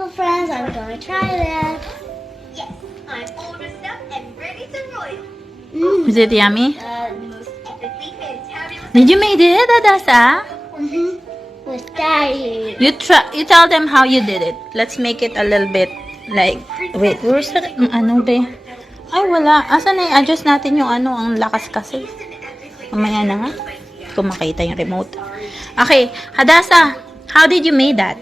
So friends, I'm gonna try this. Yes, I'm all dressed up and ready to royal. Is it yummy? Most epically fantabulous. Did you make it, Adasa? With Daddy. You tell them how you did it. Let's make it a little bit like, wait, where's the, ano be? Ay, wala. Asan na i-adjust natin yung ano, ang lakas kasi. Mamaya na nga. Kung makita yung remote. Okay, Hadasa, how did you make that?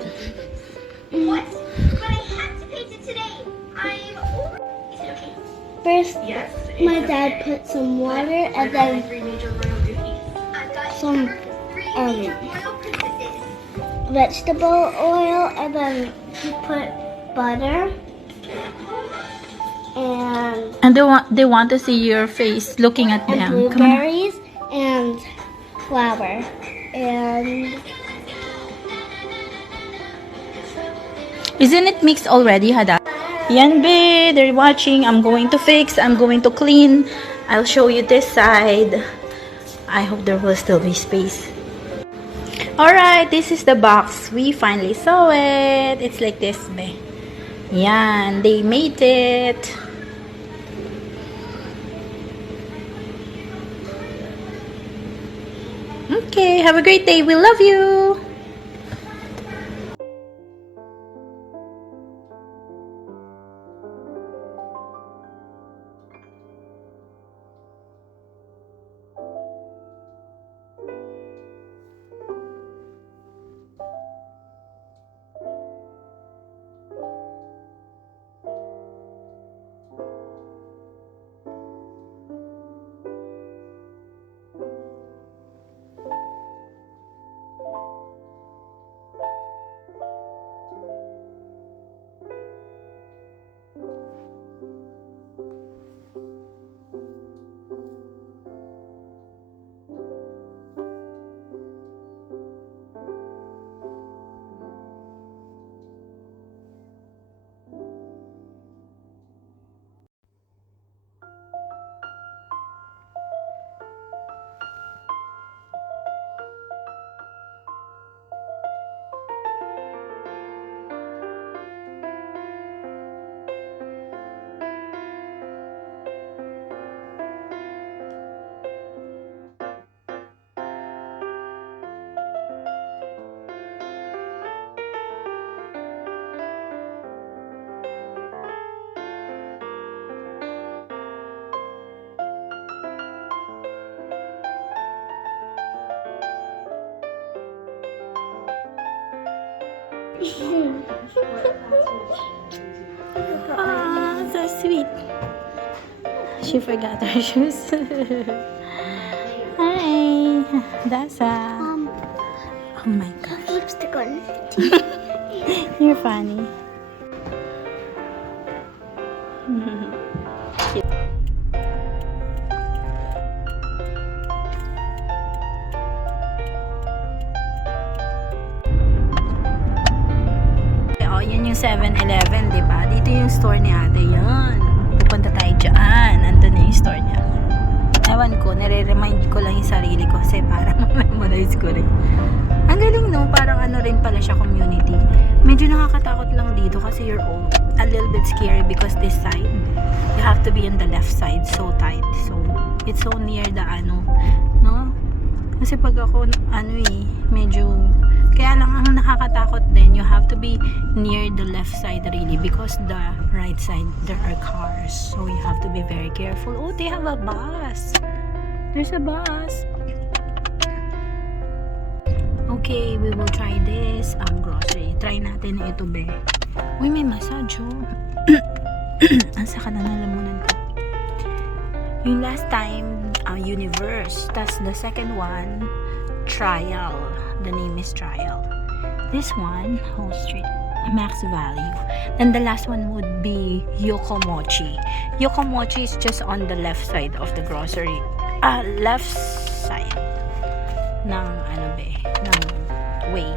What? But I had to paint it today. I'm over. Is it okay? First, my dad put some water and then Three major royal duties. I've got some three major royal princesses. vegetable oil and then he put butter And they want to see your face looking at and them. Come on. blueberries and flour and Isn't it mixed already, Hada? Yan be, they're watching. I'm going to fix. I'm going to clean. I'll show you this side. I hope there will still be space. Alright, this is the box. We finally saw it. It's like this, be. Yan, they made it. Okay, have a great day. We love you. Ah, so sweet. She forgot her shoes. Hi, Dasa. Oh my gosh. lipstick on. You're funny. Oh, yun yung 7-Eleven, di ba? Dito yung store ni ate. Yan. Pupunta tayo dyan. Nandun na yung store niya. Ewan ko, nare-remind ko lang yung sarili ko kasi para ma-memorize ko rin. Ang galing, no? Parang ano rin pala siya, community. Medyo nakakatakot lang dito kasi you're a little bit scary because this side, you have to be on the left side, so tight. So, it's so near the ano, no? Kasi pag ako, ano medyo, kaya lang ang nakakatakot din, you have to be near the left side really because the right side, there are cars. So, you have to be very careful. Oh, they have a bus. There's a bus. Okay, we will try this grocery. Try natin na ito, be. Uy, may massage, oh. Ang saka na nalamunan ko. Yung last time, Universe. Tas the second one, Trial. The name is Trial. This one, Whole Street, Max Value. And the last one would be Yokomochi. Yokomochi is just on the left side of the grocery. Left side ng ng way.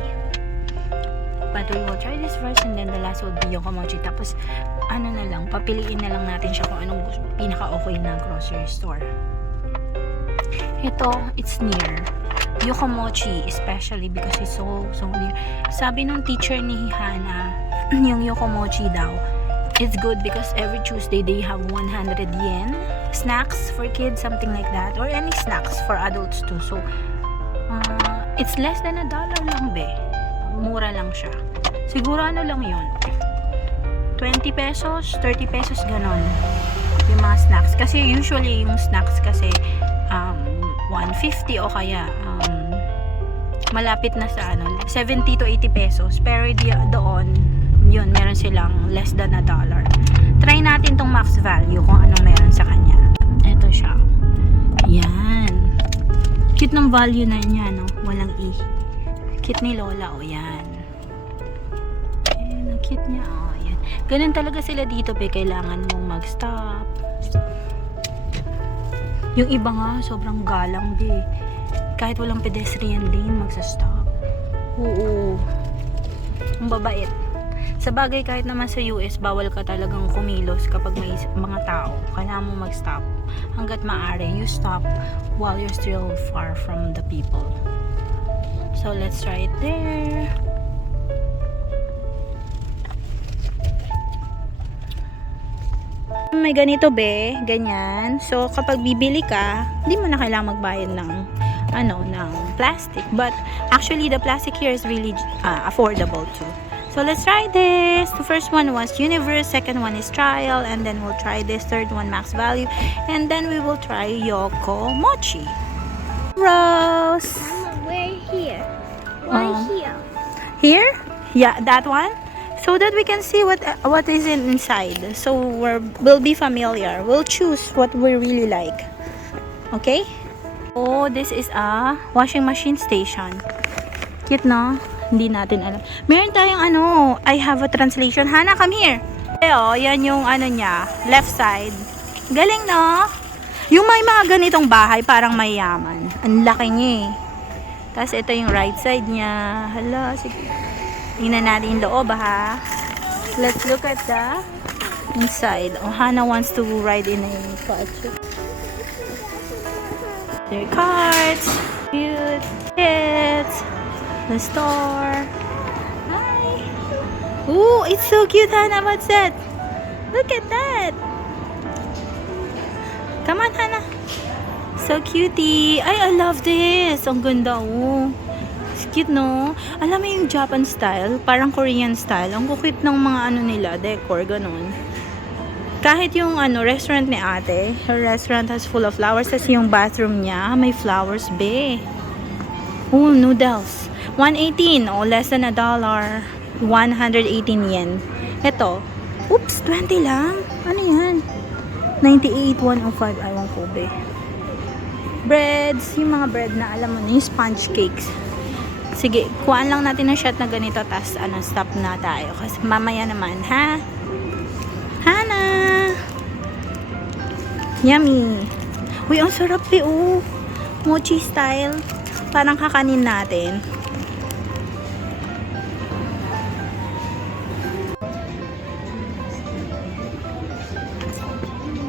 But we will try this first and then the last will be Yokomochi. Tapos, na lang, papiliin na lang natin siya kung anong pinaka-okay na grocery store. Ito, it's near Yokomochi, especially because it's so near. Sabi nung teacher ni Hana, yung Yokomochi daw. It's good because every Tuesday they have 100 yen snacks for kids, something like that, or any snacks for adults too. So it's less than $1 lang be. Mura lang siya. Siguro ano lang yun, 20 pesos, 30 pesos, ganon yung mga snacks. Kasi usually yung snacks kasi 150 o kaya malapit na sa 70 to 80 pesos. Pero doon, yun, meron silang less than $1. Try natin tong max value kung anong meron sa kanya. Ito siya. Yan. Cute ng value na niya, no? Walang E. Cute ni Lola, o yan. Ayan, ang cute niya, o yan. Ganun talaga sila dito, pe. Kailangan mong mag-stop. Yung iba nga, sobrang galang, be. Kahit walang pedestrian lane, magsa-stop. Oo. Ang babait. Sa bagay, kahit naman sa US, bawal ka talagang kumilos kapag may mga tao. Kailangan mo mag-stop. Hanggat maaari, you stop while you're still far from the people. So, let's try it there. May ganito, be. Ganyan. So, kapag bibili ka, hindi mo na kailangang magbayad ng ng plastic. But, actually, the plastic here is really affordable too. So, let's try this. The first one was Universe. Second one is Trial. And then we'll try this. Third one, Max Value. And then we will try Yokomochi. Rose. Mama, we're here. Why here? Here? Yeah, that one. So that we can see what is inside. So we'll be familiar. We'll choose what we really like. Okay? Oh, this is a washing machine station. Cute, no? Hindi natin alam. Meron tayong I have a translation. Hana, come here. Yan yung niya, left side. Galing, no? Yung may mga ganitong bahay, parang mayaman. Ang laki niya eh. Tapos ito yung right side niya. Hala, sige. Tingnan natin yung loob, ha? Let's look at the inside. Oh, Hana wants to ride in a cart. Their carts. Cute. Kids. The store. Hi. Ooh, it's so cute, Hana. What's that? Look at that. Come on, Hana. So cutie. Ay, I love this. Ang ganda, oh. It's cute, no? Alam mo yung Japan style, parang Korean style. Ang kukit ng mga nila, decor, ganun. Kahit yung restaurant ni ate, her restaurant has full of flowers. Kasi yung bathroom niya, may flowers, be. Oh, noodles. 118, less than $1. 118 yen. Ito, oops, 20 lang. Ano yan? 98, 105, ewan ko, be. Breads, yung mga bread na alam mo na, yung sponge cakes. Sige, kuhaan lang natin ng shot na ganito, tas stop na tayo. Kasi mamaya naman, ha? Hana! Yummy! Uy, ang sarap, be, oh. Mochi style. Parang kakanin natin.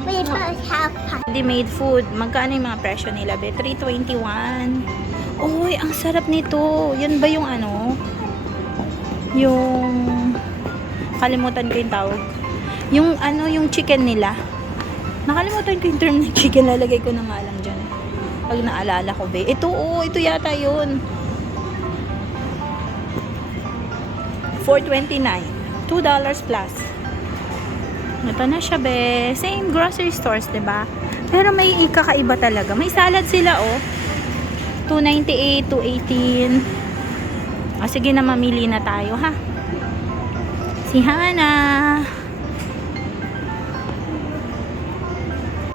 We both have pie. Ready-made food. Magkano yung mga presyo nila, be? 321. Uy, ang sarap nito. Yan ba yung yung kalimutan ko yung tawag. Yung yung chicken nila. Nakalimutan ko yung term ng chicken. Lalagay ko na nga lang dyan. Pag naalala ko, be. Ito, ito yata yun. 429. $2 plus. Ito na siya, be. Same grocery stores, diba? Pero may kakaiba talaga. May salad sila, $2.98, $2.18. Sige na, mamili na tayo, ha? Si Hana.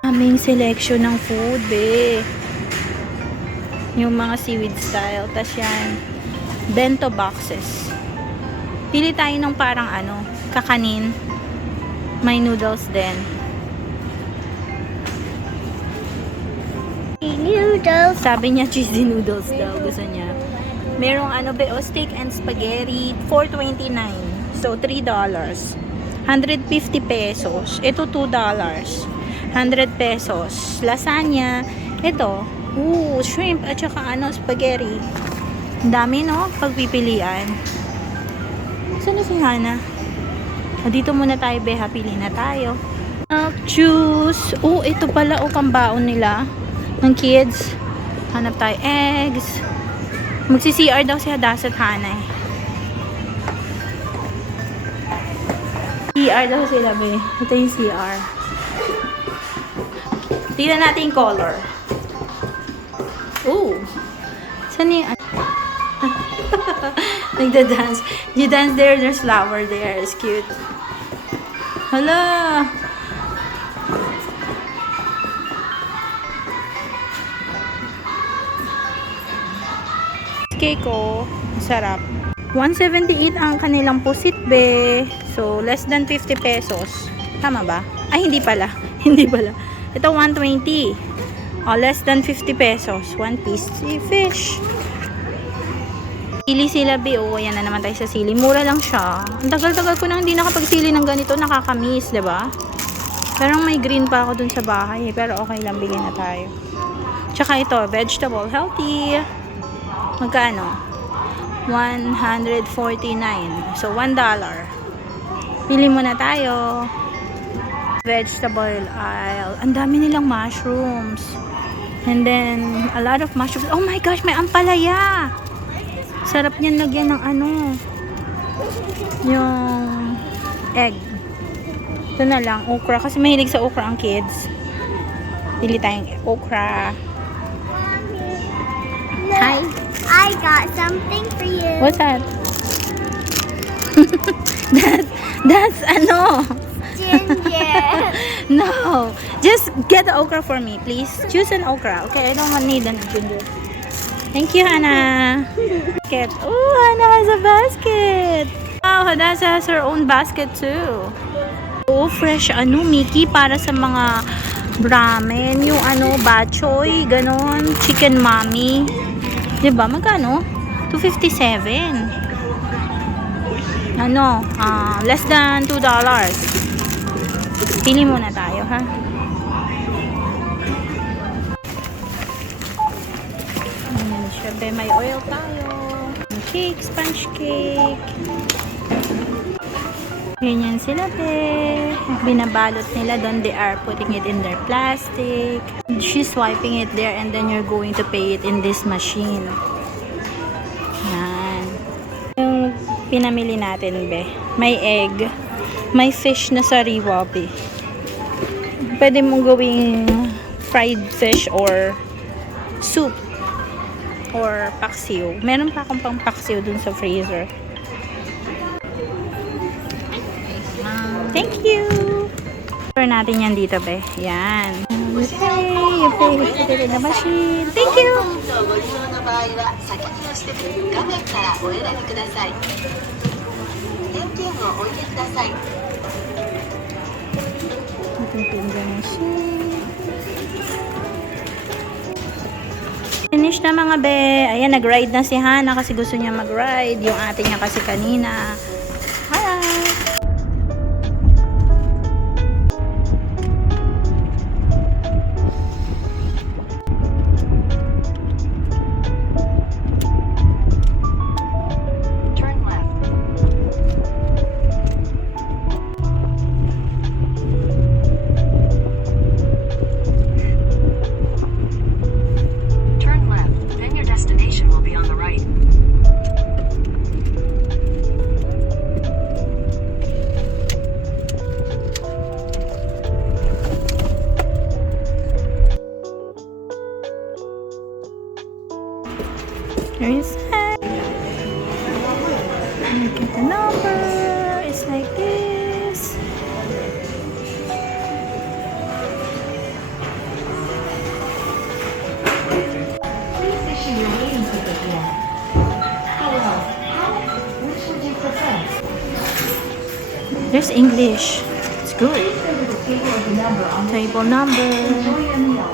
Aming selection ng food, be. Yung mga seaweed style. Tas yan, bento boxes. Pili tayo ng parang kakanin. May noodles din. Noodles. Sabi niya cheesy noodles daw. Gusto niya. Merong steak and spaghetti. $4.29. So, $3. 150 pesos. Ito, $2. 100 pesos. Lasagna. Ito. Shrimp at saka spaghetti. Ang dami, no? Pagpipilian. Saan na si Hana? Dito muna tayo, be. Pili na tayo. Milk juice. Oh, ito pala. Oh, pambaon nila. Ng kids. Hanap tayo. Eggs. Magsi-CR daw si Hadassah at Hana eh. CR daw sila, be. Ito yung CR. Tignan natin yung color. Oh. Saan yung... Nagda-dance. You dance there, there's flower there. It's cute. Hala! Cake ko. Masarap. 178 ang kanilang pusit, be. So, less than 50 pesos. Tama ba? Ay, hindi pala. Hindi pala. Ito, 120. Oh, less than 50 pesos. One piece fish. Sili sila, be. Oh, ayan na naman tayo sa sili. Mura lang siya. Ang tagal-tagal ko na hindi nakapagsili ng ganito. Nakakamiss, diba? Parang may green pa ako dun sa bahay. Pero okay lang, bigyan na tayo. Tsaka ito, vegetable. Healthy. Magkano? 149. So, $1. Pili muna tayo. Vegetable aisle. Ang dami nilang mushrooms. And then, a lot of mushrooms. Oh my gosh, may ampalaya! Sarap niyan lagyan ng ano. Yung egg. Ito na lang, okra. Kasi mahilig sa okra ang kids. Pili tayong okra. Hi! I got something for you. What's that? That's ano? Ginger. No. Just get the okra for me, please. Choose an okra. Okay, I don't need an ginger. Thank you, Hannah. Basket. Oh, Hannah has a basket. Wow, Hadassah has her own basket too. Oh, fresh ano, Mickey para sa mga ramen. Yung ano, bachoy, ganon. Chicken mommy. Diba? Magkano? $2.57. Ano? Less than $2. Pili muna tayo, ha? Ayan, syempre may oil tayo. Cake, sponge cake. Ganyan sila, be. Binabalot nila doon. They are putting it in their plastic. She's swiping it there and then you're going to pay it in this machine. Yan. Yung pinamili natin, be. May egg. May fish na sariwa, be. Pwede mong gawing fried fish or soup. Or paksiw. Meron pa akong pang paksiw dun sa freezer. Thank you! Store natin yan dito, be. Yan. You pay it in the machine. Thank you! Finish na mga be. Ayan, nag-ride na si Hannah kasi gusto niya mag-ride. Yung ate niya kasi kanina. Hi! Here's that. Look at the number. It's like this. Please issue your waiting ticket now. Hello. Which would you prefer? There's English. It's good. Please go to the table of the number on the Table number. enjoy your meal.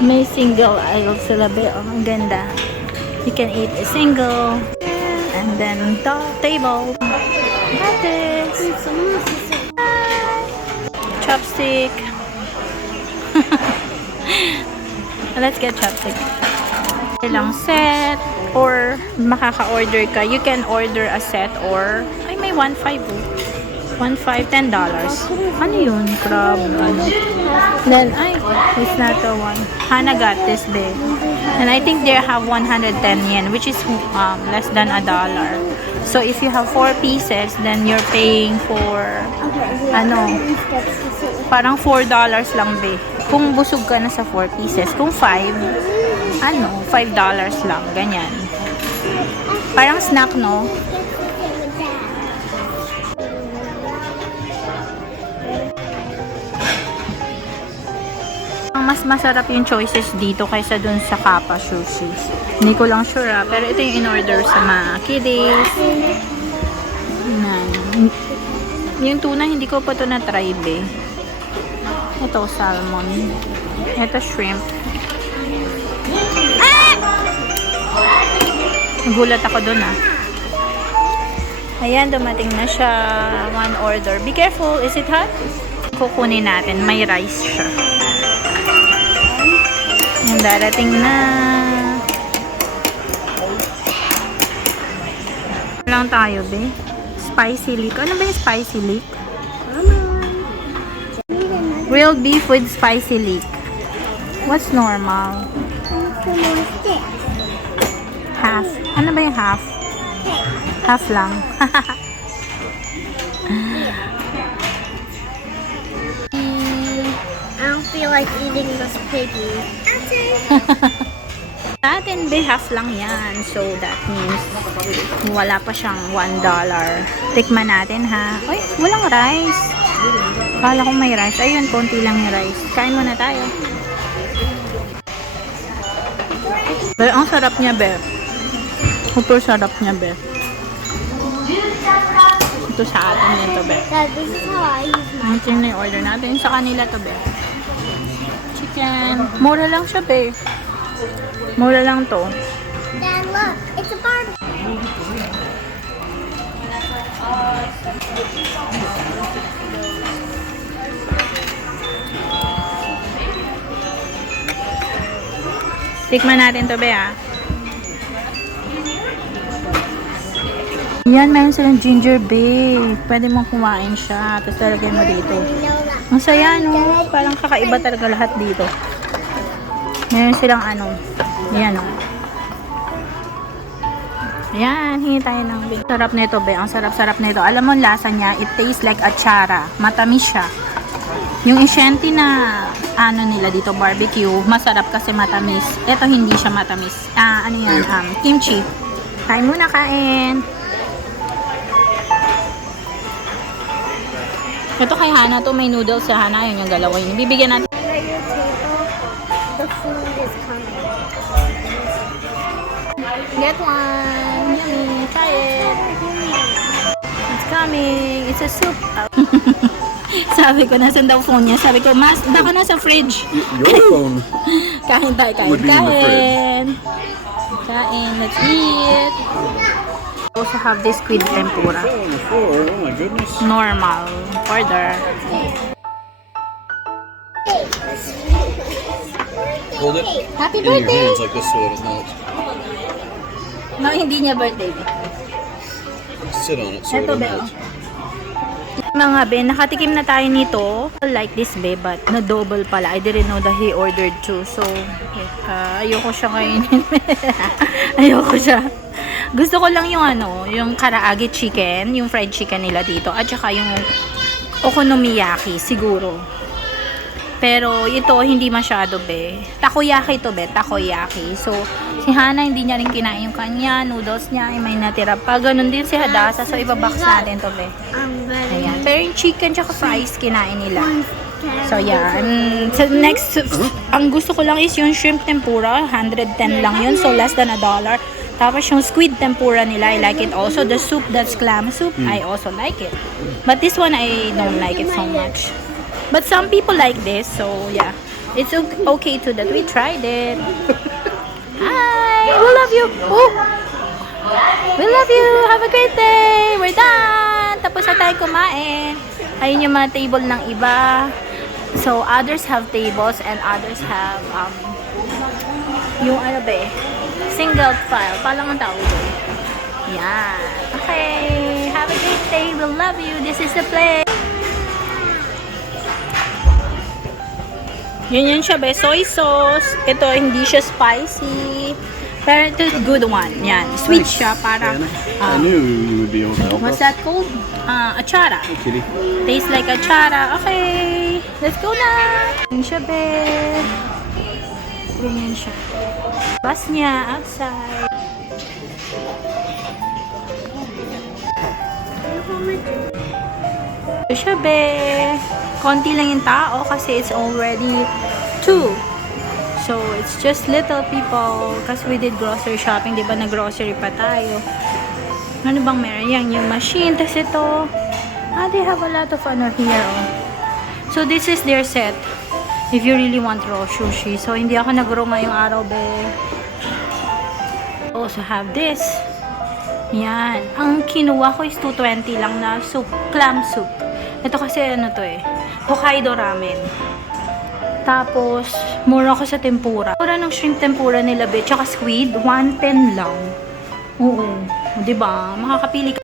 May single aisle sila, be. Oh, ang ganda. You can eat a single. And then table. Lettuce. Chopstick. Let's get chopstick. Ilang set or makaka-order ka. You can order a set or ay may 1.5 oh. 1.5, $10. Ano yun? Crab, ano. Then, it's not the one. Hannah got this day. And I think they have 110 yen, which is less than $1. So, if you have 4 pieces, then you're paying for, ano, parang $4 lang, be. Kung busog ka na sa 4 pieces. Kung 5, ano, $5 lang. Ganyan. Parang snack, no? Mas masarap yung choices dito kaysa dun sa Kappa Sushi. Hindi ko lang sure pero ito yung in-order sa mga kiddies. Yung tuna, hindi ko pa ito na-try, be. Ito, salmon. Ito, shrimp. Nagulat ako dun, Ayan, dumating na siya. One order. Be careful. Is it hot? Kukunin natin. May rice siya. Ayan, darating na. Lang tayo, be. Spicy leek. Ano ba yung spicy leek? Grilled beef with spicy leek. What's normal? Half. Ano ba yung half? Half lang. I don't feel like eating this piggy. Natin, be, half lang yan. So, that means wala pa siyang $1. Tikman natin, ha? Uy, walang rice. Kala ko may rice. Ayun, konti lang yung rice. Kain muna tayo. Pero ang sarap niya, be. Super sarap niya, be. Ito sa atin nito, be. Dad, this is how I use my... Ito yung order natin. Sa kanila to, be. Chicken. Mura lang siya, be. Mura lang to. Dad, look, it's a barbecue. Tikman natin to, be, Yan, meron silang ginger beer. Pwede mong kumain siya. Tapos talagay mo dito. Ang saya, no? Parang kakaiba talaga lahat dito. Meron silang ano. Yan, no? Yan, hingi tayo ng beer. Sarap nito, be. Ang sarap-sarap nito. Alam mo, lasa niya, it tastes like achara. Matamis siya. Yung Ishenti na ano nila dito, barbecue, masarap kasi matamis. Ito hindi siya matamis. Ano yan? Kimchi. Kain muna, kain. Ito kay Hana to, may noodles sa Hana. Yun yung dalawa yun. Bibigyan natin. Under your table, the food is coming. Get one. Yummy. Try it. It's coming. It's a soup. Sabi ko, nasan daw phone niya? Sabi ko, mas, baka nasa fridge. Your phone Kain tayo, kain. would be in the Kain. Kain. Let's eat. Also have this squid tempura. fell on the floor. Oh my goodness. Normal. Order. Hold it Happy in your birthday! hands like this so it'll melt. No, hindi niya birthday. Sit on it so Ito, it'll be. melt. Mga be, nakatikim na tayo nito. Like this, be, but na-double pala. I didn't know that he ordered two. So, ayoko siya kainin. Ayoko siya. Gusto ko lang yung ano, yung karaage chicken, yung fried chicken nila dito. At saka yung okonomiyaki, siguro. Pero ito, hindi masyado, be. Takoyaki to, be. Takoyaki. So, si Hana, hindi niya rin kinain yung kanya. Noodles niya, ay may natira pa. Ganun din si Hadasa. So, ibabox natin to, be. Ayan. Pero yung chicken tsaka fries, kinain nila. So, yeah. So, next, ang gusto ko lang is yung shrimp tempura. 110 lang yun. So, less than $1. Tapos yung squid tempura nila, I like it also. The soup, that's clam soup, I also like it. But this one, I don't like it so much. But some people like this, so yeah. It's okay to that. We tried it. Hi! We love you! Oh! We love you! Have a great day! We're done! Tapos na tayo kumain. Ayun yung mga table ng iba. So, others have tables and others have, yung ano ba single file. Palang ang tawag doon. Yan. Okay. Have a great day. We love you. This is the place. Yun siya, be. Soy sauce. Ito, hindi siya spicy. Pero ito, good one. Yan. Sweet siya. Parang, I knew you would be able to help what's us. that called? Achara. Hey, kitty. Tastes like achara. Okay. Let's go na. Yun siya, be. Ganyan siya. Bus niya, outside. Ito siya, be. Konti lang yung tao kasi it's already 2. So, it's just little people kasi we did grocery shopping. Diba, nag-grocery pa tayo. Ano bang meron? Yan, yung machine. Tapos ito, they have a lot of here, oh. So, this is their set. If you really want raw sushi. So, hindi ako nag-raw ngayong araw, be. Also have this. Yan. Ang kinuha ko is 220 lang na soup. Clam soup. Ito kasi ano to eh. Hokkaido ramen. Tapos, mura ako sa tempura. Mura ng shrimp tempura nila, be. Tsaka squid, 110 lang. Oo. Diba? Makakapili ka.